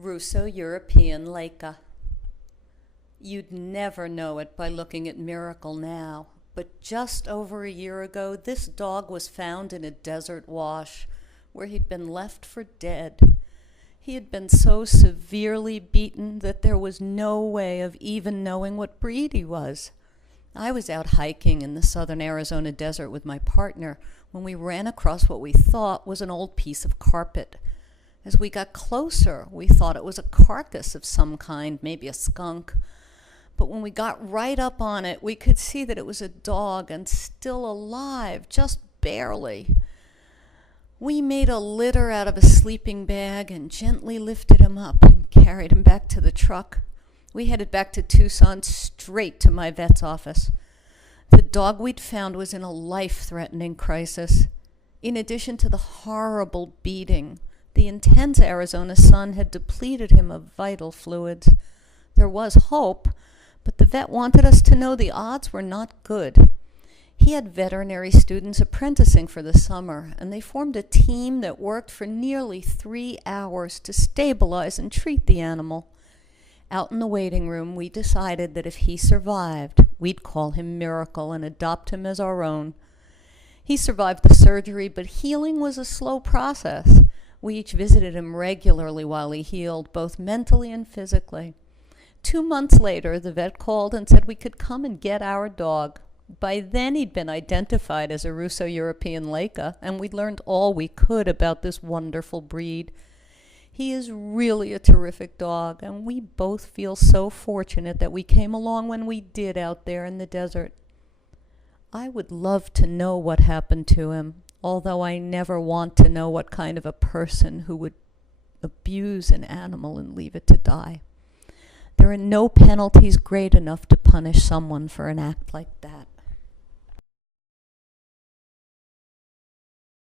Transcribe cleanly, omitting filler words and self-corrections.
Russo Europian Liaka. You'd never know it by looking at Miracle now, but just over a year ago, this dog was found in a desert wash where he'd been left for dead. He had been so severely beaten that there was no way of even knowing what breed he was. I was out hiking in the southern Arizona desert with my partner when we ran across what we thought was an old piece of carpet. As we got closer, we thought it was a carcass of some kind, maybe a skunk. But when we got right up on it, we could see that it was a dog and still alive, just barely. We made a litter out of a sleeping bag and gently lifted him up and carried him back to the truck. We headed back to Tucson, straight to my vet's office. The dog we'd found was in a life-threatening crisis. In addition to the horrible beating, the intense Arizona sun had depleted him of vital fluids. There was hope, but the vet wanted us to know the odds were not good. He had veterinary students apprenticing for the summer, and they formed a team that worked for nearly 3 hours to stabilize and treat the animal. Out in the waiting room, we decided that if he survived, we'd call him Miracle and adopt him as our own. He survived the surgery, but healing was a slow process. We each visited him regularly while he healed, both mentally and physically. 2 months later, the vet called and said we could come and get our dog. By then, he'd been identified as a Russo Europian Liaka, and we'd learned all we could about this wonderful breed. He is really a terrific dog, and we both feel so fortunate that we came along when we did out there in the desert. I would love to know what happened to him, although I never want to know what kind of a person who would abuse an animal and leave it to die. There are no penalties great enough to punish someone for an act like that.